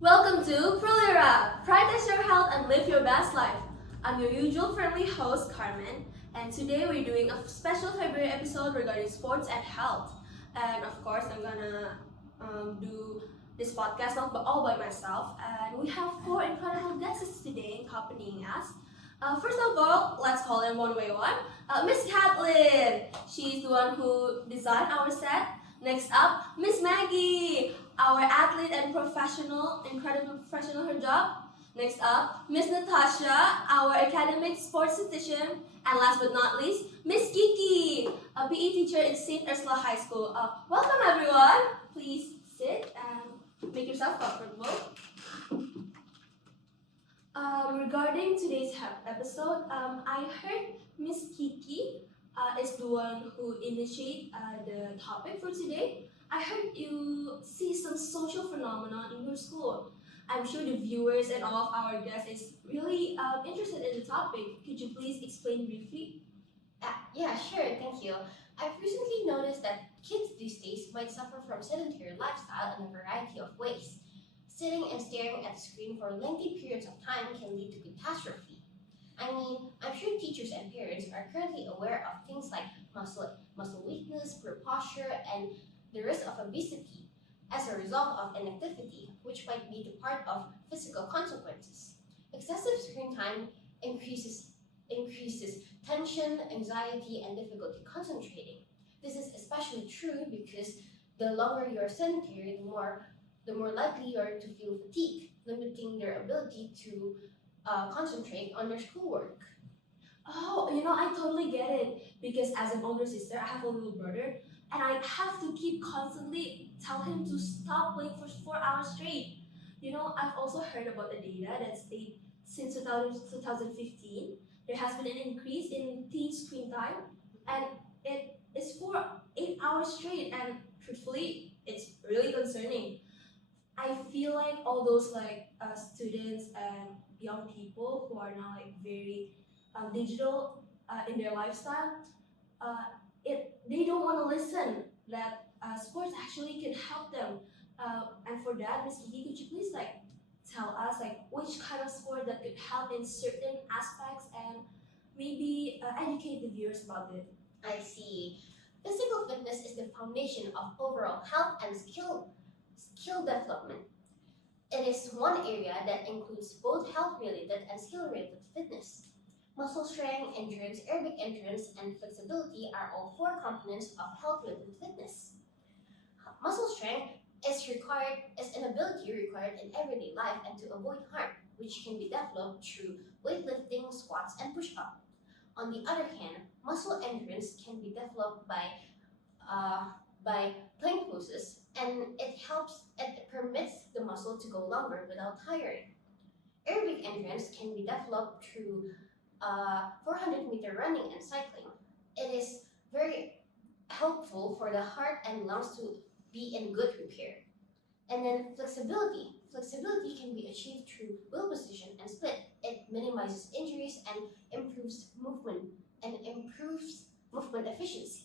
Welcome to PRELIRA! Prioritize your health and live your best life. I'm your usual friendly host, Carmen, and today we're doing a special February episode regarding sports and health. And of course, I'm gonna do this podcast not all by myself, and we have 4 incredible guests today accompanying us. First of all, let's call them one by one. Miss Kathleen, she's the one who designed our set. Next up, Miss Maggie, our athlete and professional, incredible professional her job. Next up, Miss Natasha, our academic sports dietitian. And last but not least, Miss Kiki, a PE teacher in St. Ursula High School. Welcome everyone. Please sit and make yourself comfortable. Regarding today's episode, I heard Miss Kiki is the one who initiated the topic for today. I heard you see some social phenomenon in your school. I'm sure the viewers and all of our guests is really interested in the topic. Could you please explain briefly? Yeah, sure, thank you. I've recently noticed that kids these days might suffer from sedentary lifestyle in a variety of ways. Sitting and staring at the screen for lengthy periods of time can lead to catastrophe. I mean, I'm sure teachers and parents are currently aware of things like muscle weakness, poor posture, and the risk of obesity as a result of inactivity, which might be the part of physical consequences. Excessive screen time increases tension, anxiety, and difficulty concentrating. This is especially true because the longer you are sedentary, the more likely you are to feel fatigue, limiting their ability to concentrate on their schoolwork. Oh, I totally get it because as an older sister, I have a little brother, and I have to keep constantly tell him to stop playing for 4 hours straight. I've also heard about the data that state since 2015, there has been an increase in teen screen time, and it is for 8 hours straight, and truthfully, it's really concerning. I feel like all those students and young people who are now very digital in their lifestyle, they don't want to listen that sports actually can help them. And for that, Ms. Kiki, could you please tell us which kind of sport that could help in certain aspects and maybe educate the viewers about it? I see. Physical fitness is the foundation of overall health and skill development. It is one area that includes both health-related and skill-related fitness. Muscle strength, endurance, aerobic endurance, and flexibility are all 4 components of health-related fitness. Muscle strength is an ability required in everyday life and to avoid harm, which can be developed through weightlifting, squats, and push-up. On the other hand, muscle endurance can be developed by plank poses, and it permits the muscle to go longer without tiring. Aerobic endurance can be developed through 400-meter running and cycling. It is very helpful for the heart and lungs to be in good repair. And then flexibility. Flexibility can be achieved through wheel position and split. It minimizes injuries and improves movement efficiency.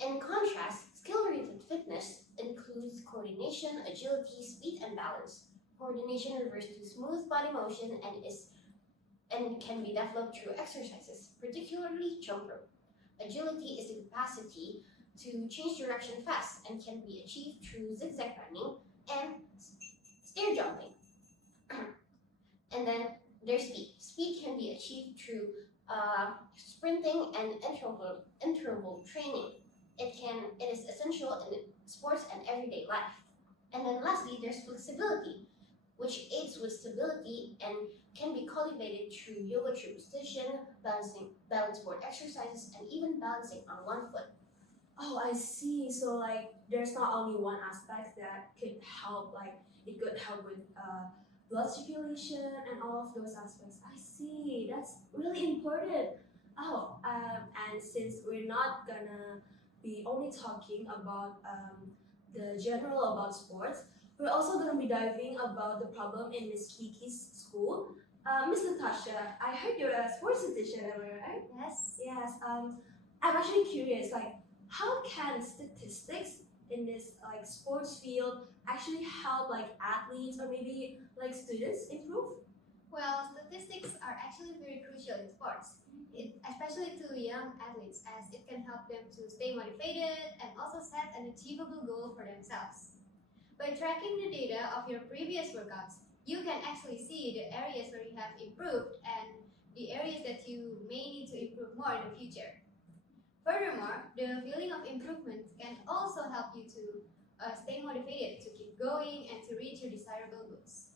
In contrast, skill-related fitness includes coordination, agility, speed, and balance. Coordination refers to smooth body motion and can be developed through exercises, particularly jump rope. Agility is the capacity to change direction fast and can be achieved through zigzag running and stair jumping. And then there's speed. Speed can be achieved through sprinting and interval training. It is essential in sports and everyday life. And then lastly, there's flexibility, which aids with stability and can be cultivated through yoga through position, balance board exercises, and even balancing on one foot. Oh, I see. So there's not only one aspect that could help, it could help with blood circulation and all of those aspects. I see. That's really important. Oh, and since we're not gonna be only talking about the general about sports, we're also gonna be diving about the problem in Miss Kiki's school. Miss Natasha, I heard you're a sports dietitian, am I right? Yes. Yes. I'm actually curious, how can statistics in this like sports field actually help like athletes or maybe like students improve? Well, statistics are actually very crucial in sports, especially to young athletes, as it can help them to stay motivated and also set an achievable goal for themselves. By tracking the data of your previous workouts, you can actually see the areas where you have improved and the areas that you may need to improve more in the future. Furthermore, the feeling of improvement can also help you to stay motivated to keep going and to reach your desirable goals.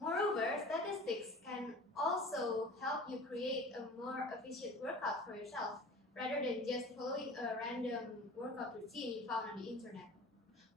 Moreover, statistics can also help you create a more efficient workout for yourself rather than just following a random workout routine you found on the internet.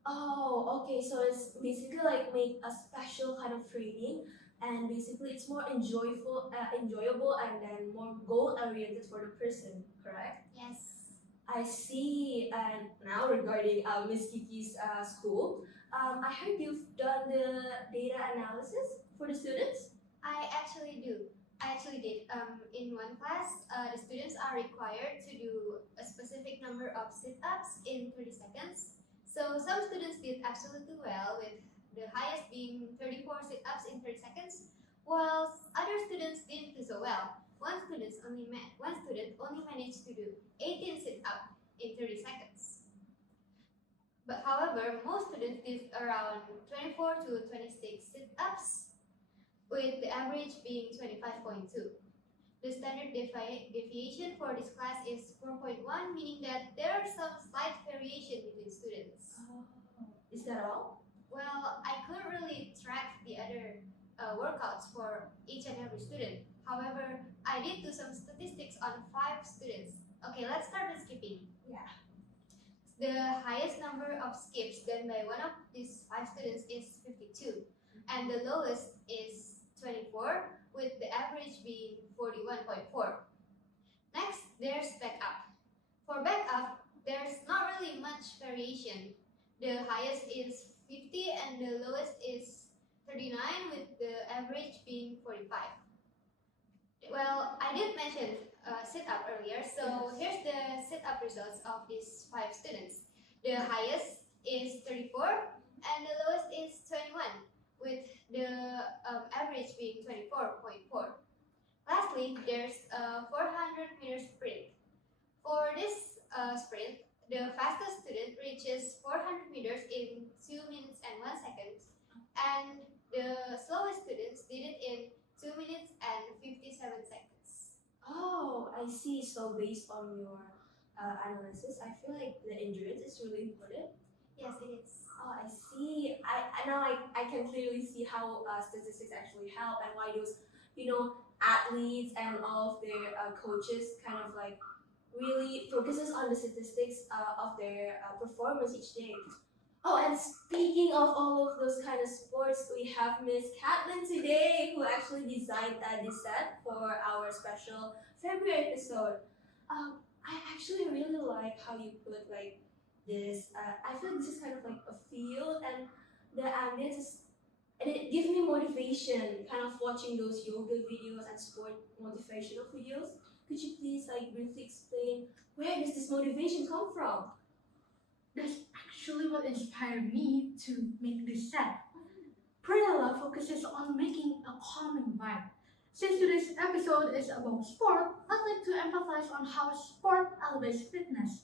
Oh, okay. So it's basically like make a special kind of training, and basically it's more enjoyable, and then more goal oriented for the person. Correct? Yes. I see. And now regarding Miss Kiki's school, I heard you've done the data analysis for the students. I actually do. I actually did. In one class, the students are required to do a specific number of sit-ups in 30 seconds. So some students did absolutely well, with the highest being 34 sit-ups in 30 seconds, while other students didn't do so well. One student only managed to do 18 sit-ups in 30 seconds. But however, most students did around 24 to 26 sit-ups, with the average being 25.2. The standard deviation for this class is 4.1, meaning that there are some slight variation between students. Oh, is that all? Well, I couldn't really track the other workouts for each and every student. However, I did do some statistics on 5 students. Okay, let's start with skipping. Yeah. The highest number of skips done by one of these 5 students is 52, and the lowest is 24, with the average being 41.4. Next, there's backup. For backup, there's not really much variation. The highest is 50 and the lowest is 39, with the average being 45. Well, I did mention sit-up earlier, so here's the sit-up results of these 5 students. The highest is 34 and the lowest is 21, with the average being 24.4. Lastly, there's a 400 meter sprint. For this sprint, the fastest student reaches 400 meters in 2 minutes and 1 second, and the slowest students did it in 2 minutes and 57 seconds. Oh, I see. So based on your analysis, I feel like the endurance is really important. Yes, it is. Oh, I see. I now I can clearly see how statistics actually help, and why those athletes and all of their coaches kind of like really focuses on the statistics of their performance each day. Oh, and speaking of all of those kind of sports, we have Miss Catlin today, who actually designed this set for our special February episode. I actually really like how you put like this. I feel like this is kind of like a field, and the ambience is, and it gives me motivation. Kind of watching those yoga videos and sport motivational videos. Could you please like briefly explain where does this motivation come from? That's actually what inspired me to make this set. PRELIRA focuses on making a calming vibe. Since today's episode is about sport, I'd like to emphasize on how sport elevates fitness.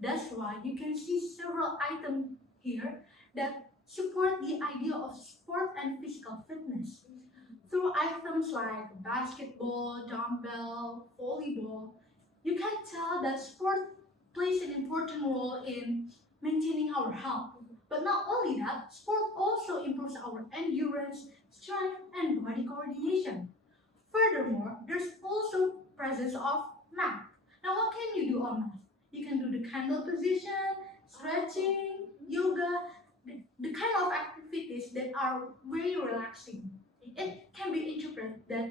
That's why you can see several items here that support the idea of sport and physical fitness. Through items like basketball, dumbbell, volleyball, you can tell that sport plays an important role in maintaining our health. But not only that, sport also improves our endurance, strength, and body coordination. Furthermore, there's also presence of math. Now, what can you do on math? You can do the candle position, stretching, yoga, the kind of activities that are very relaxing. It can be interpreted that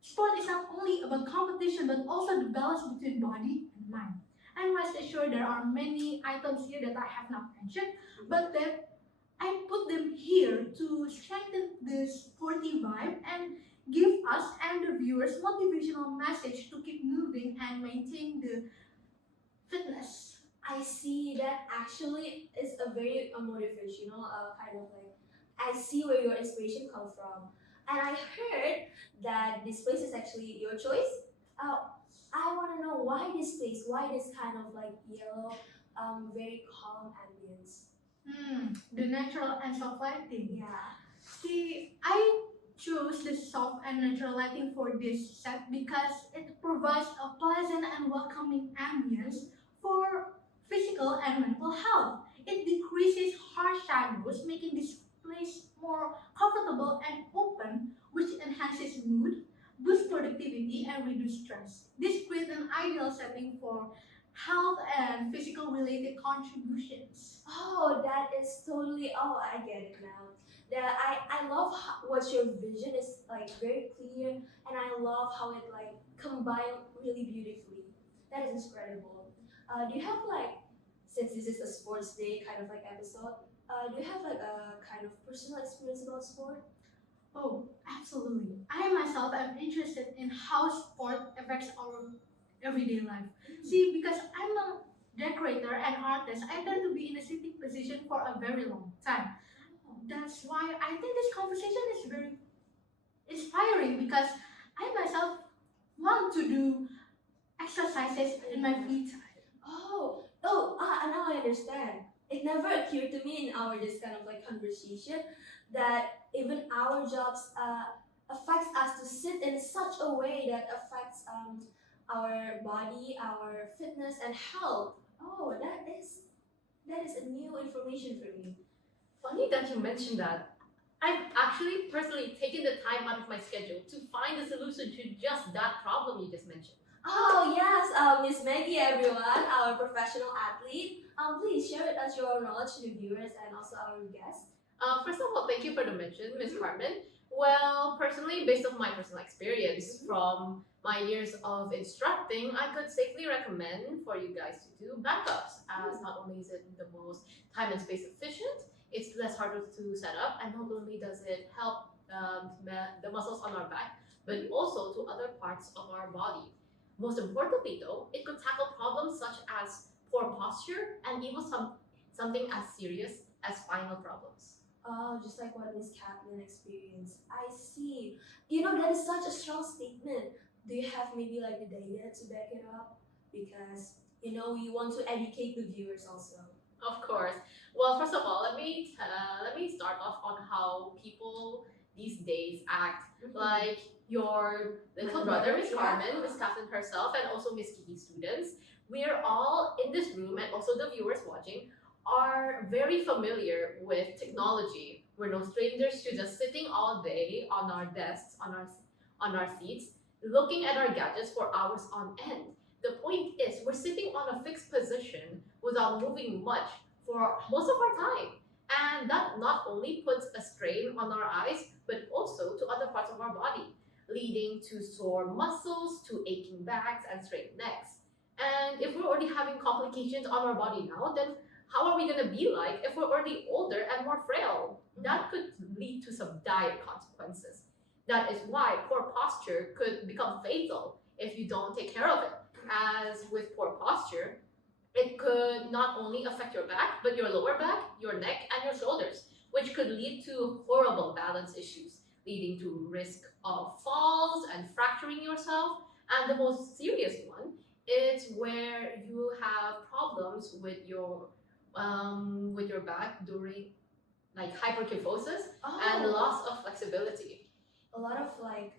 sport is not only about competition but also the balance between body and mind. And rest assured, there are many items here that I have not mentioned, but that I put them here to strengthen the sporty vibe and give us and the viewers motivational message to keep moving and maintain the fitness. I see that actually is a very motivation, kind of like I see where your inspiration comes from. And I heard that this place is actually your choice. Uh, I want to know why this place, why this kind of like yellow, very calm ambience. The natural and soft lighting. Yeah. See, I chose the soft and natural lighting for this set because it provides a pleasant and welcoming ambience for physical and mental health. It decreases harsh shadows, making this place more comfortable and open, which enhances mood, boosts productivity, and reduces stress. This creates an ideal setting for health and physical related contributions. Oh, that is totally. Oh, I get it now. I love what your vision is like very clear, and I love how it like combined really beautifully. That is incredible. Do you have like, since this is a sports day kind of like episode, do you have like a kind of personal experience about sport? Oh, absolutely. I myself am interested in how sport affects our everyday life. See, because I'm a decorator and artist, I tend to be in a sitting position for a very long time. That's why I think this conversation is very inspiring because I myself want to do exercises in my free time. Now I understand. It never occurred to me in our this kind of like conversation that even our jobs affects us to sit in such a way that affects our body, our fitness and health. Oh, that is a new information for me. Funny that you mentioned that. I've actually personally taken the time out of my schedule to find a solution to just that problem you just mentioned. Oh yes, Miss Maggie, everyone, our professional athlete. Please share with us your knowledge to the viewers and also our guests. First of all, thank you for the mention, Ms. Carmen. Well, personally, based on my personal experience from my years of instructing, I could safely recommend for you guys to do backups, as not only is it the most time and space efficient, it's less harder to set up, and not only does it help the muscles on our back, but also to other parts of our body. Most importantly, though, it could tackle problems such as poor posture and even something as serious as spinal problems. Oh, just like what Miss Kathleen experienced. I see. That is such a strong statement. Do you have maybe like the data to back it up? Because we want to educate the viewers also. Of course. Well, first of all, let me start off on how people these days act. Like your little brother, Miss Carmen, Miss Catherine herself, and also Miss Kiki students. We're all in this room, and also the viewers watching are very familiar with technology. We're no strangers to just sitting all day on our desks, on our seats, looking at our gadgets for hours on end. The point is, we're sitting on a fixed position without moving much for most of our time. And that not only puts a strain on our eyes, but also to other parts of our body, leading to sore muscles, to aching backs, and straight necks. And if we're already having complications on our body now, then how are we going to be like if we're already older and more frail? That could lead to some dire consequences. That is why poor posture could become fatal if you don't take care of it. As with poor posture, it could not only affect your back, but your lower back, your neck, and your shoulders, which could lead to horrible balance issues, leading to risk of falls and fracturing yourself. And the most serious one is where you have problems with your back during like hyperkyphosis and loss of flexibility. A lot of like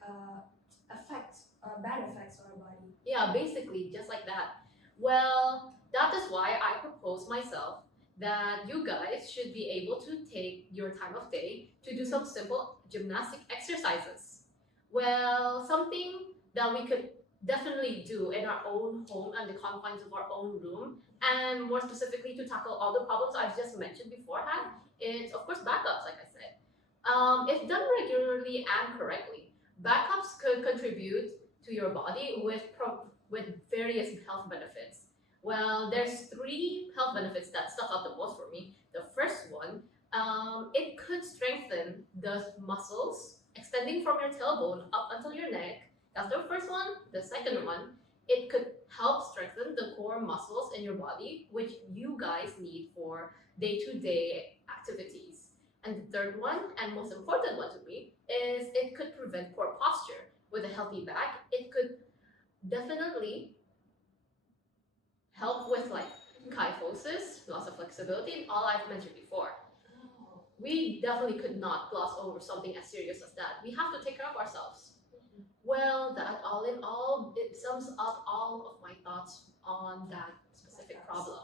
effects, bad effects on our body. Yeah, basically just like that. Well, that is why I propose myself that you guys should be able to take your time of day to do some simple gymnastic exercises. Well, something that we could definitely do in our own home and the confines of our own room, and more specifically to tackle all the problems I've just mentioned beforehand, is of course backups, like I said. If done regularly and correctly, backups could contribute to your body with various health benefits. Well, there's three health benefits that stuck out the most for me. The first one, it could strengthen the muscles extending from your tailbone up until your neck. That's the first one. The second one It could help strengthen the core muscles in your body, which you guys need for day-to-day activities. And the third one, and most important one to me, is it could prevent poor posture. With a healthy back, it could definitely help with like kyphosis, loss of flexibility, and all I've mentioned before. We definitely could not gloss over something as serious as that. We have to take care of ourselves. Well, that all in all, it sums up all of my thoughts on that specific problem.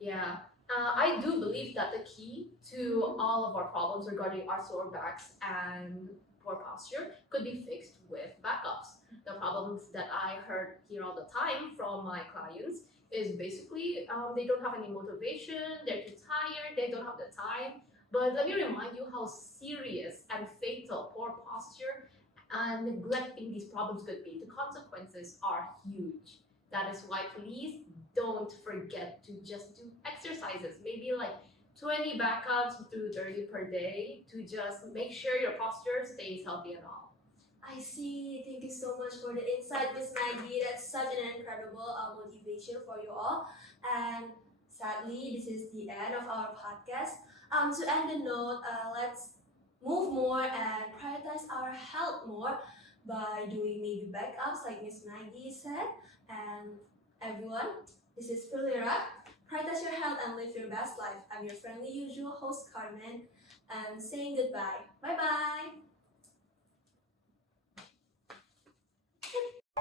Yeah. I do believe that the key to all of our problems regarding our sore backs and poor posture could be fixed with backups. The problems that I heard here all the time from my clients is basically they don't have any motivation, they're too tired, they don't have the time. But let me remind you how serious and fatal poor posture and neglecting these problems could be. The consequences are huge. That is why please don't forget to just do exercises, maybe like 20 backups to 30 per day to just make sure your posture stays healthy and all. I see. Thank you so much for the insight, Miss Maggie. That's such an incredible motivation for you all. And sadly, this is the end of our podcast. To end the note, let's move more and prioritize our health more by doing maybe backups, like Miss Maggie said. And everyone, this is PRELIRA. Prioritize your health and live your best life. I'm your friendly usual host, Carmen, and saying goodbye. Bye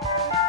bye.